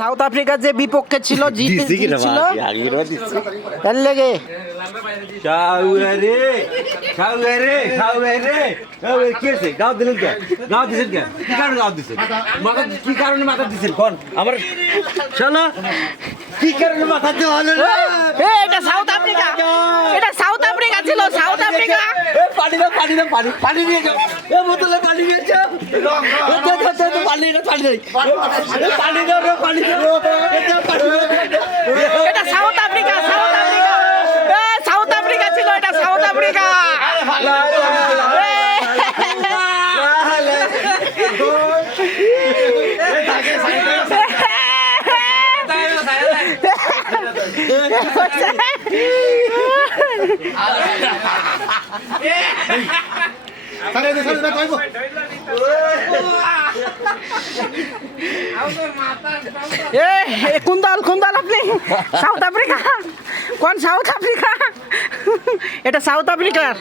south Africa যে বিপক্ষে ছিল জিতেছিল এর লেগে গাও দিলেন কে গাও দিছেন কে কি কারণে গাও দিছেন মাথা কি কারণে মাথা দিছেন কোন আমার শোনো কি কারণে মাথা দেওয়া হলো না এটা সাউথ আফ্রিকা এটা সাউথ আফ্রিকা ছিল সাউথ আফ্রিকা পানি না পানি না পানি পানি নিয়ে যাও এ বোতলে পানি নিয়ে যাও পানি না পানি নেই পানি দাও পানি দাও এটা south Africa south Africa south Africa ছিল এটা সাউথ আফ্রিকা কোন দল আপনি সাউথ আফ্রিকা কোন সাউথ আফ্রিকা এটা সাউথ আফ্রিকার